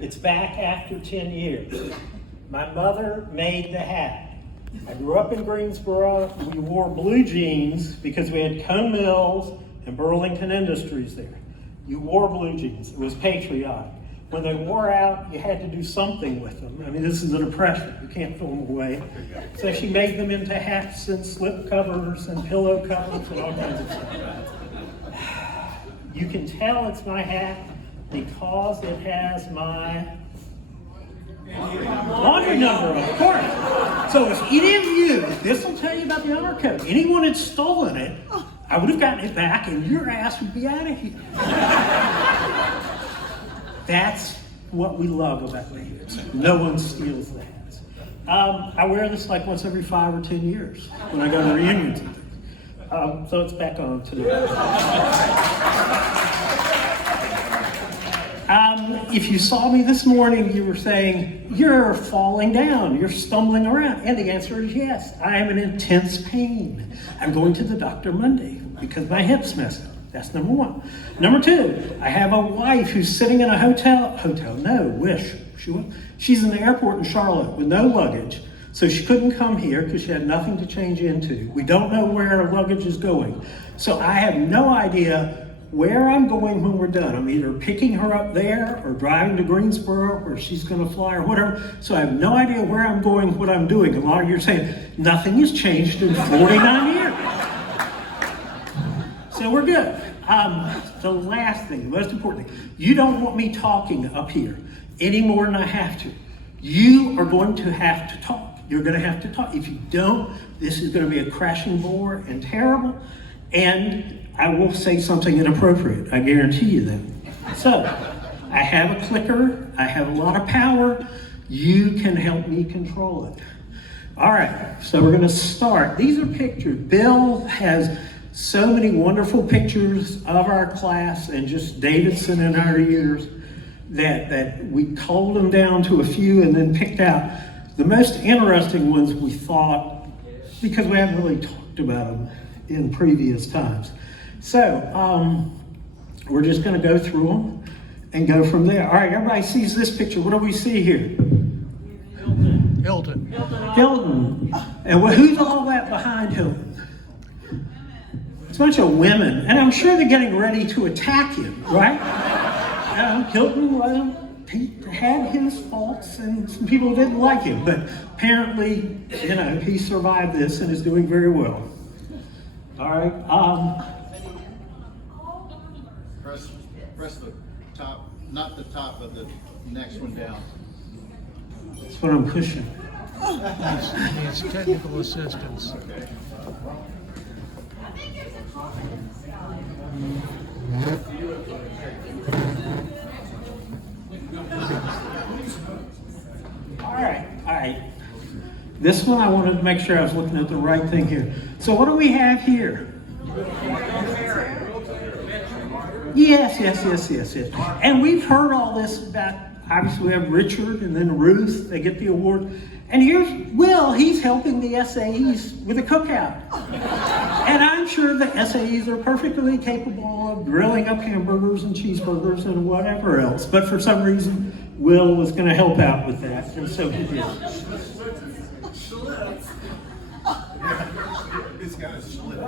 It's back after 10 years. My mother made the hat. I grew up in Greensboro. We wore blue jeans because we had Cone Mills and Burlington Industries there. You wore blue jeans. It was patriotic. When they wore out, you had to do something with them. I mean, this is an oppression. You can't throw them away. So she made them into hats and slip covers and pillow covers and all kinds of stuff. You can tell it's my hat because it has my laundry number, of course. So if any of you, this will tell you about the honor code, anyone had stolen it, I would have gotten it back and your ass would be out of here. That's what we love about the hats. No one steals the hats. I wear this like once every 5 or 10 years when I go to reunions and things. So it's back on tonight. If you saw me this morning, you were saying, you're falling down, you're stumbling around. And the answer is yes, I am in intense pain. I'm going to the doctor Monday because my hip's messed up. That's number one. Number two, I have a wife who's sitting in a she's in the airport in Charlotte with no luggage. So she couldn't come here because she had nothing to change into. We don't know where her luggage is going. So I have no idea where I'm going when we're done. I'm either picking her up there or driving to Greensboro where she's gonna fly or whatever. So I have no idea where I'm going, what I'm doing. A lot of you are saying, nothing has changed in 49 years. So we're good. The last thing, the most important thing, you don't want me talking up here any more than I have to. You are going to have to talk. You're gonna have to talk. If you don't, this is gonna be a crashing bore and terrible, and I will say something inappropriate, I guarantee you that. So, I have a clicker, I have a lot of power, you can help me control it. All right, so we're gonna start. These are pictures. Bill has so many wonderful pictures of our class and just Davidson in our years that we culled them down to a few and then picked out the most interesting ones we thought, because we haven't really talked about them in previous times. So we're just going to go through them and go from there. All right, everybody sees this picture. What do we see here? Hilton. Hilton. And who's all that behind Hilton? It's a bunch of women, and I'm sure they're getting ready to attack him, right? Hilton, he had his faults, and some people didn't like him, but apparently, he survived this and is doing very well. All right. Press the top, not the top, but the next one down. That's what I'm pushing. Needs technical assistance. Okay. All right. This one I wanted to make sure I was looking at the right thing here. So what do we have here? Yes. And we've heard all this about, obviously we have Richard and then Ruth, they get the award. And here's Will, he's helping the SAEs with a cookout. And I'm sure the SAEs are perfectly capable of grilling up hamburgers and cheeseburgers and whatever else. But for some reason, Will was gonna help out with that, and so he did. It's got a split.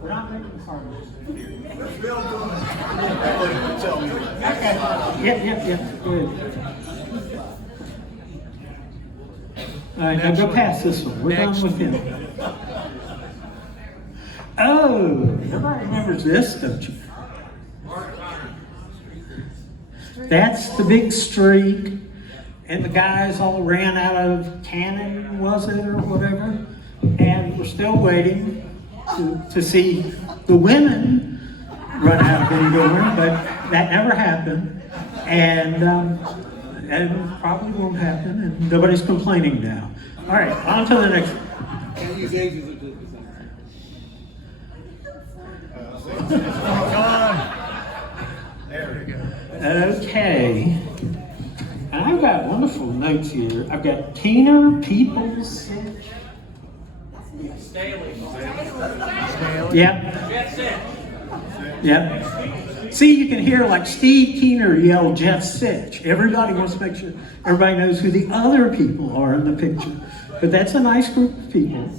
We're not making progress. Bill doing tell me. Okay. Yeah. Go ahead. All right, now go past this one. We're done with him. Oh, everybody remembers this, don't you? That's the big streak, and the guys all ran out of cannon, was it, or whatever, and we're still waiting to see the women run out of any going, but that never happened, and probably won't happen, and nobody's complaining now. All right, on to the next one. Can't use ages of the Come on. There we go. Okay. And I've got wonderful notes here. I've got Keener, Peoples. Staley. Yep. Yep. See, you can hear like Steve Keener yell Jeff Sitch. Everybody wants to make sure everybody knows who the other people are in the picture. But that's a nice group of people.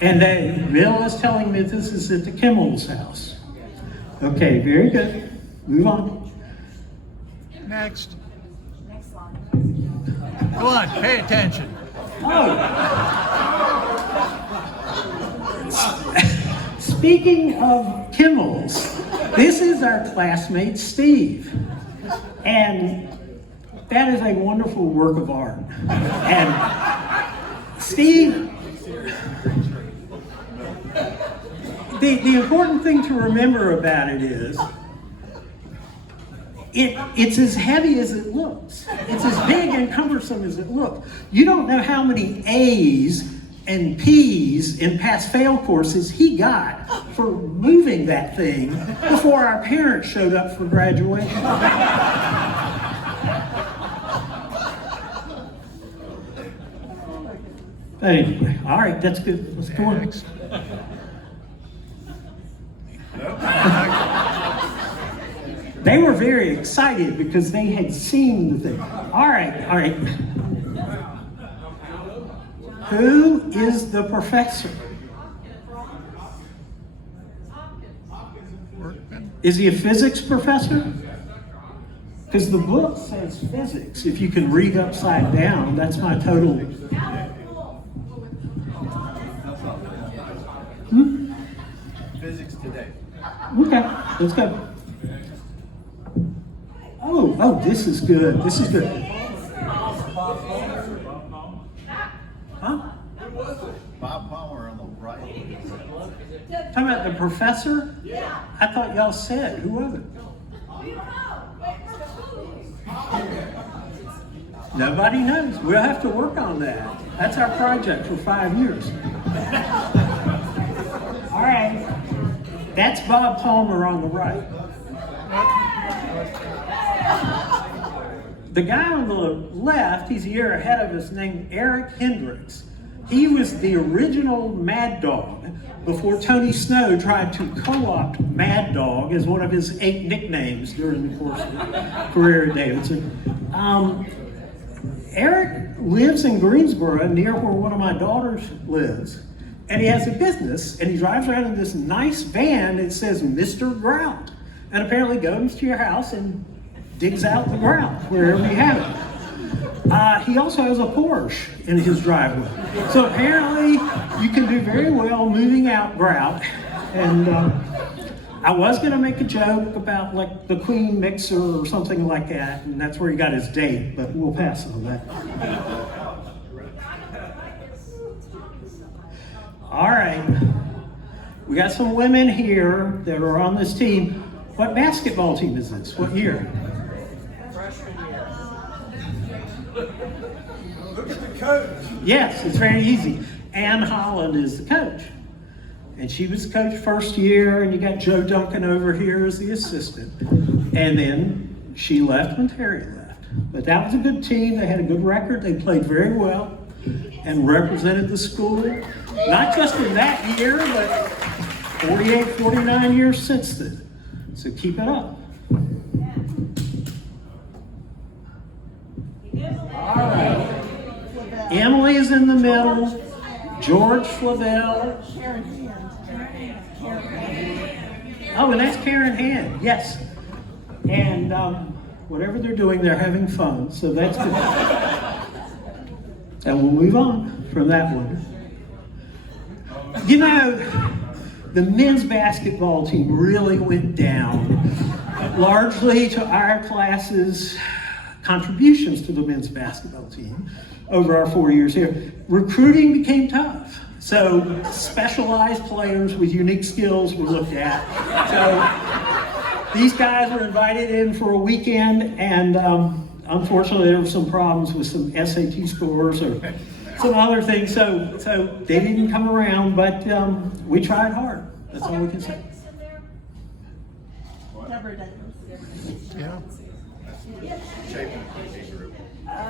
And Bill is telling me this is at the Kimmel's house. Okay, very good. Move on. Next. Go on, pay attention. Oh. Speaking of Kimmel's, this is our classmate Steve. And that is a wonderful work of art. And Steve, the important thing to remember about it is, it's as heavy as it looks. It's as big and cumbersome as it looks. You don't know how many A's and P's in pass-fail courses he got for moving that thing before our parents showed up for graduation. Anyway, all right, that's good. Let's go on. Next. They were very excited because they had seen the thing. All right, all right. Who is the professor? Workman. Is he a physics professor? Because the book says physics. If you can read upside down, that's my total. Physics today. Okay, let's go. Oh, this is good. This is good. Huh? Bob Palmer on the right. Talking about the professor? Yeah. I thought y'all said. Who was it? We don't know. Nobody knows. We'll have to work on that. That's our project for 5 years. All right. That's Bob Palmer on the right. The guy on the left, he's a year ahead of us, named Eric Hendricks. He was the original Mad Dog before Tony Snow tried to co-opt Mad Dog as one of his 8 nicknames during the course of his career at Davidson. Eric lives in Greensboro, near where one of my daughters lives. And he has a business, and he drives around in this nice van that says Mr. Grout. And apparently goes to your house and digs out the grout wherever you have it. He also has a Porsche in his driveway. So apparently you can do very well moving out grout. And I was gonna make a joke about like the Queen mixer or something like that, and that's where he got his date, but we'll pass on that. All right, we got some women here that are on this team. What basketball team is this? What year? Freshman year. Look at the coach. Yes, it's very easy. Ann Holland is the coach. And she was the coach first year, and you got Joe Duncan over here as the assistant. And then she left when Terry left. But that was a good team. They had a good record. They played very well and represented the school, not just in that year, but 48, 49 years since then. So keep it up. All right. Emily is in the middle. George Flavelle. Oh, and that's Karen Hand. Yes. And whatever they're doing, they're having fun. So that's good. And we'll move on from that one. You know, the men's basketball team really went down, largely to our class's contributions to the men's basketball team over our 4 years here. Recruiting became tough. So specialized players with unique skills were looked at. So these guys were invited in for a weekend, and unfortunately there were some problems with some SAT scores or some other things. So they didn't come around, but we tried hard. That's all we can say. Yeah.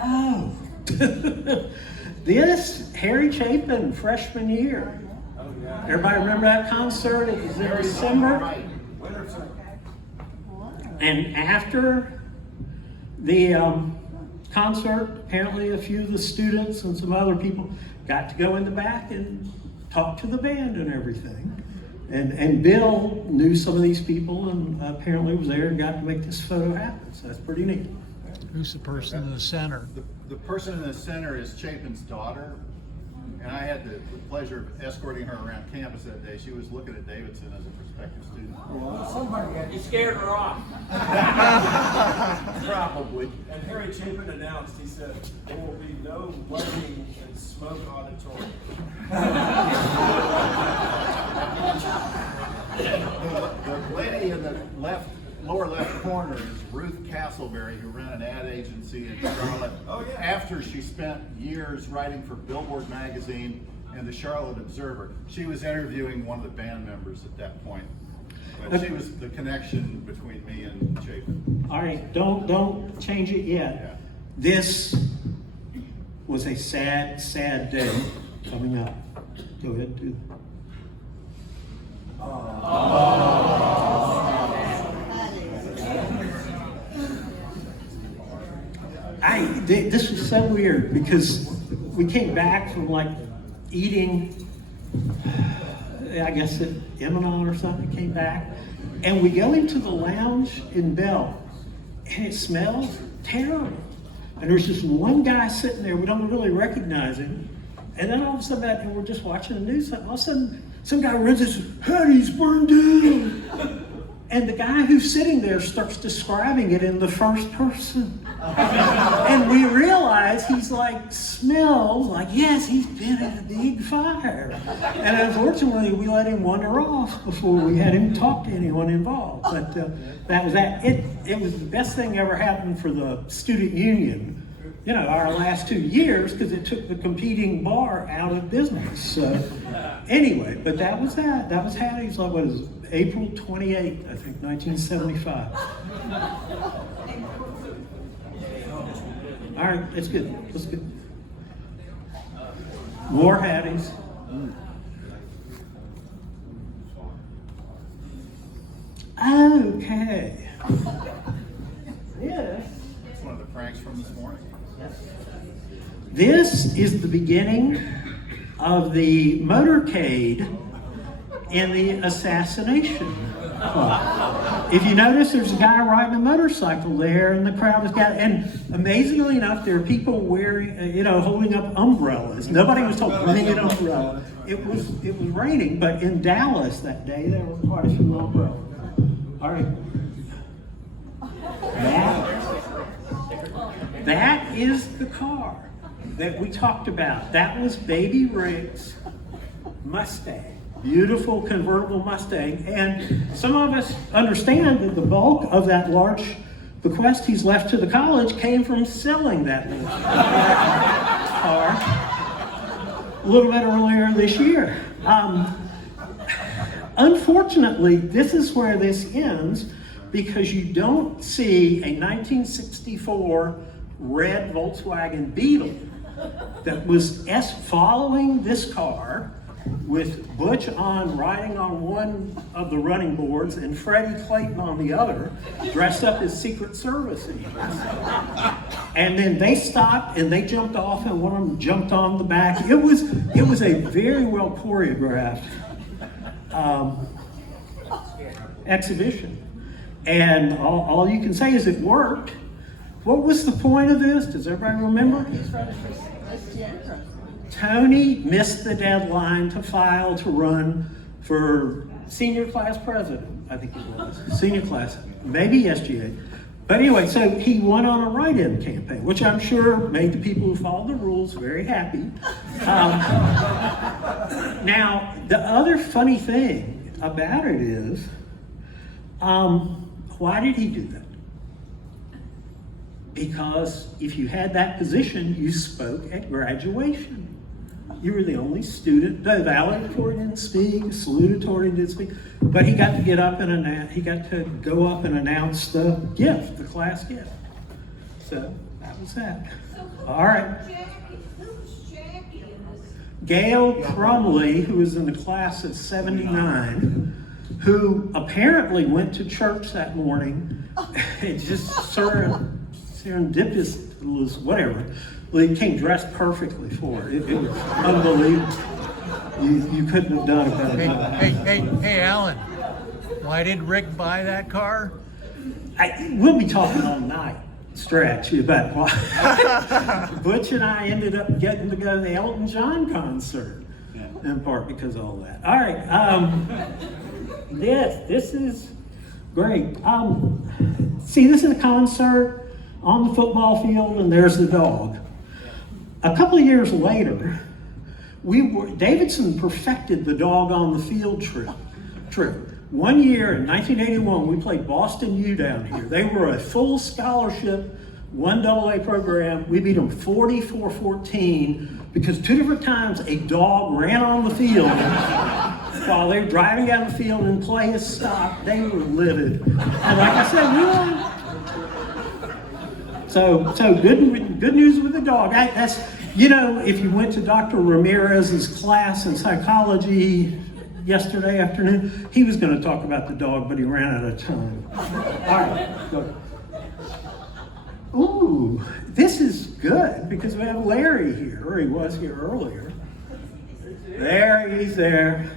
Oh, This, Harry Chapin, freshman year. Oh, yeah. Everybody remember that concert? It was in December. Winter. And after the concert, apparently a few of the students and some other people got to go in the back and talk to the band and everything. And Bill knew some of these people and apparently was there and got to make this photo happen. So that's pretty neat. Who's the person in the center? The person in the center is Chapin's daughter, and I had the pleasure of escorting her around campus that day. She was looking at Davidson as a prospective student. Somebody had You scared her off. Probably. And Harry Chapin announced, he said, there will be no wedding in Smoke Auditorium. The lady in the lower left corner is Ruth Castleberry, who ran an ad agency in Charlotte. Oh, yeah. After she spent years writing for Billboard magazine and the Charlotte Observer, she was interviewing one of the band members at that point. But she was the connection between me and Chapin. All right, don't change it yet. Yeah. This was a sad, sad day coming up. Go ahead, do that. This was so weird because we came back from like eating, I guess at Emmenon or something, came back, and we go into the lounge in Bell, and it smells terrible. And there's just one guy sitting there, we don't really recognize him, and then all of a sudden, and we're just watching the news, and all of a sudden, some guy runs and says, Hattie's burned down. And the guy who's sitting there starts describing it in the first person. And we realize he's like, smells like, yes, he's been in a big fire. And unfortunately, we let him wander off before we had him talk to anyone involved. But that was that. It was the best thing ever happened for the student union, you know, our last 2 years, because it took the competing bar out of business. So anyway, but that was that. That was Hattie's, like, what is it? April 28th, I think, 1975. All right, that's good. That's good. More Hatties. Okay. This. It's one of the pranks from this morning. This is the beginning of the motorcade in the assassination club. If you notice, there's a guy riding a motorcycle there, and the crowd has got, and amazingly enough, there are people wearing, holding up umbrellas. Nobody was told, bring an umbrella. It was raining, but in Dallas that day, there were quite a few umbrellas. All right. That is the car that we talked about. That was Baby Rick's Mustang. Beautiful convertible Mustang. And some of us understand that the bulk of that large bequest he's left to the college came from selling that little car a little bit earlier this year. Unfortunately, this is where this ends, because you don't see a 1964 red Volkswagen Beetle that was following this car, with Butch riding on one of the running boards and Freddie Clayton on the other, dressed up as Secret Service agents. And then they stopped and they jumped off, and one of them jumped on the back. It was a very well choreographed exhibition. And all you can say is it worked. What was the point of this? Does everybody remember? Tony missed the deadline to file to run for senior class president, I think it was. Senior class, maybe SGA. But anyway, so he won on a write-in campaign, which I'm sure made the people who followed the rules very happy. Now, the other funny thing about it is, why did he do that? Because if you had that position, you spoke at graduation. You were the only student. The valedictorian didn't speak, salutatorian didn't speak, but he got to get up and go up and announce the gift, the class gift. So that was that. So All right. who's Jackie in this? Gail Crumley, who was in the class of 79, who apparently went to church that morning. It just serendipitous, whatever. Well, he came dressed perfectly for it. It was unbelievable. You couldn't have done it better. Hey, Alan, why did Rick buy that car? We'll be talking all night, stretch, about why. Butch and I ended up getting to go to the Elton John concert, in part because of all that. All right, this is great. See, this is a concert on the football field, and there's the dog. A couple of years later, Davidson perfected the dog on the field trip. 1 year in 1981, we played Boston U down here. They were a full scholarship 1AA program. We beat them 44-14 because 2 different times a dog ran on the field while they were driving down the field and play had stopped. They were livid. And like I said, we won. So good news with the dog. That's, if you went to Dr. Ramirez's class in psychology yesterday afternoon, he was going to talk about the dog, but he ran out of time. All right, go. Ooh, this is good because we have Larry here, or he was here earlier. He's there.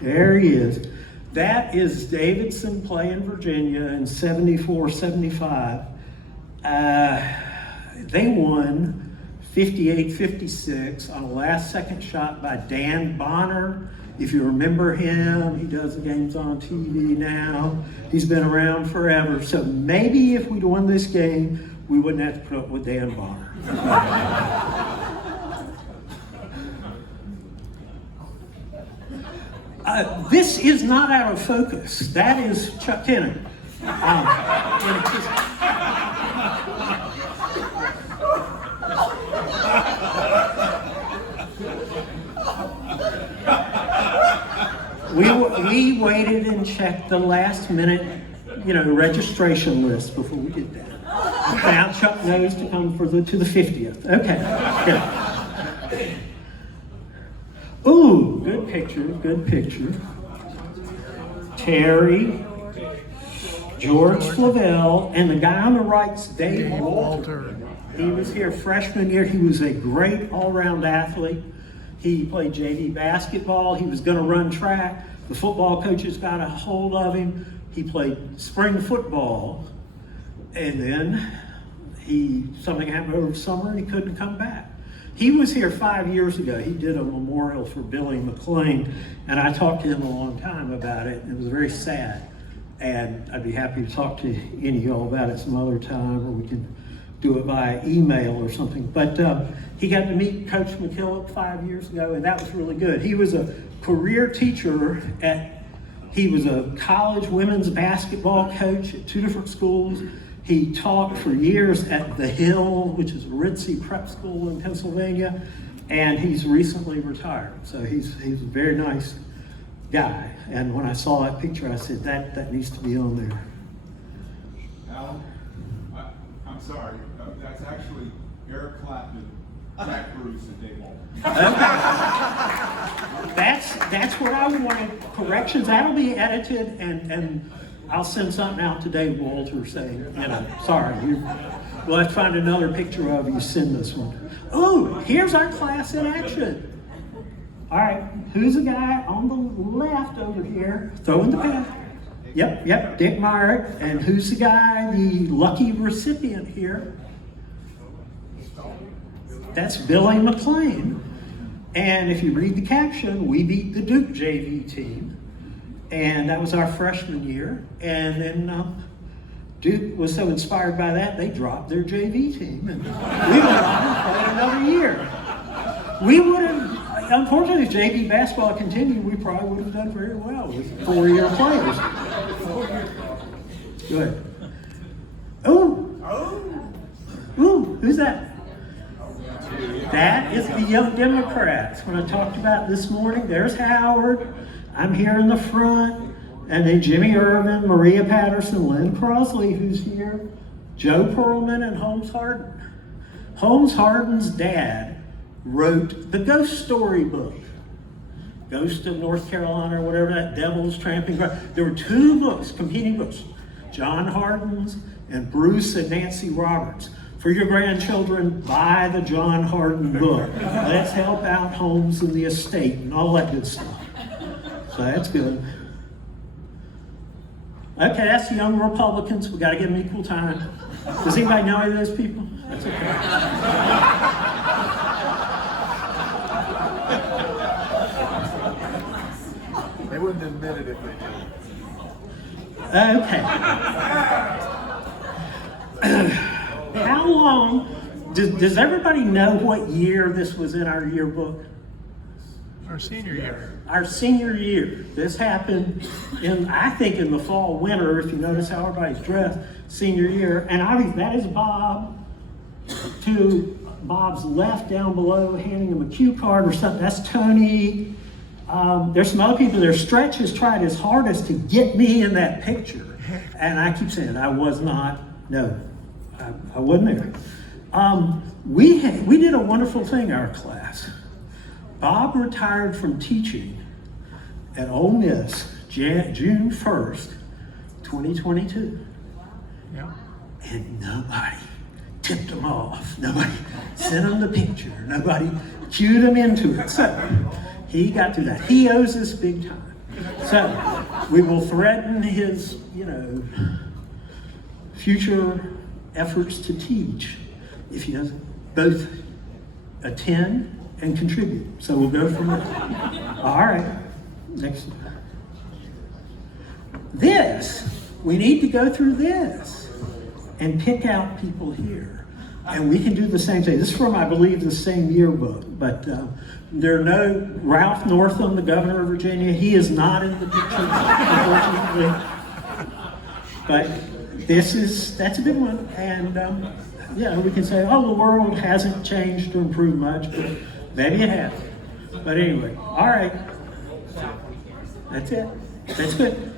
There he is. That is Davidson playing Virginia in 74-75. They won 58-56 on a last-second shot by Dan Bonner. If you remember him, he does the games on TV now. He's been around forever. So maybe if we'd won this game, we wouldn't have to put up with Dan Bonner. This is not out of focus. That is Chuck Kennan. We waited and checked the last minute, registration list before we did that. Now Chuck knows to come to the 50th. Okay. Yeah. Ooh, good picture. Terry, George Flavelle, and the guy on the right's Dave Walter. He was here freshman year. He was a great all-around athlete. He played JV basketball. He was going to run track. The football coaches got a hold of him. He played spring football, and then something happened over summer, and he couldn't come back. He was here 5 years ago. He did a memorial for Billy McLean, and I talked to him a long time about it. It was very sad, and I'd be happy to talk to any of y'all about it some other time, or we can do it via email or something. But he got to meet Coach McKillop 5 years ago, and that was really good. He was a career teacher he was a college women's basketball coach at 2 different schools. He taught for years at The Hill, which is a ritzy prep school in Pennsylvania, and he's recently retired. So he's a very nice guy. And when I saw that picture, I said, that needs to be on there. Alan, I'm sorry, that's actually Eric Clapton, Jack Bruce, and Dave Walter. That's what I wanted. Corrections, that'll be edited, and I'll send something out to Dave Walter saying, sorry, we'll have to find another picture of you, send this one. Oh, here's our class in action. All right, who's the guy on the left over here throwing the pen? Yep, Dick Myrick. And who's the guy, the lucky recipient here? That's Billy McLean. And if you read the caption, we beat the Duke JV team. And that was our freshman year. And then Duke was so inspired by that, they dropped their JV team. And we went on and played another year. We would have, unfortunately, if JV basketball continued, we probably would have done very well with 4-year players. Go ahead. Ooh, who's that? That is the Young Democrats. When I talked about this morning, there's Howard. I'm here in the front. And then Jimmy Irvin, Maria Patterson, Lynn Crosley, who's here. Joe Perlman and Holmes Hardin. Holmes Hardin's dad wrote the ghost story book. Ghost of North Carolina, or whatever that, Devil's Tramping Ground. There were two books, competing books, John Hardin's and Bruce and Nancy Roberts. For your grandchildren, buy the John Hardin book. Let's help out Holmes and the estate and all that good stuff. So that's good. Okay, that's the young Republicans. We got to give them equal time. Does anybody know any of those people? That's okay. They wouldn't admit it if they did. Okay. How long, does everybody know what year this was in our yearbook? Our senior year. Our senior year. This happened in, I think, in the fall, winter, if you notice how everybody's dressed, senior year. And obviously that is Bob, to Bob's left down below, handing him a cue card or something. That's Tony. There's some other people there. Stretch has tried his hardest to get me in that picture. And I keep saying, I was not, no, I wasn't there. We did a wonderful thing, our class. Bob retired from teaching at Ole Miss June 1st, 2022. Yeah. And nobody tipped him off. Nobody sent him the picture. Nobody cued him into it. So he got to that. He owes us big time. So we will threaten his, future efforts to teach if he doesn't both attend and contribute. So we'll go from there. All right. Next. We need to go through this and pick out people here. And we can do the same thing. This is from, I believe, the same yearbook. But there are no, Ralph Northam, the governor of Virginia, he is not in the picture, unfortunately. But that's a good one. And we can say, oh, the world hasn't changed or improved much, but maybe it has. But anyway, all right. That's it. That's good.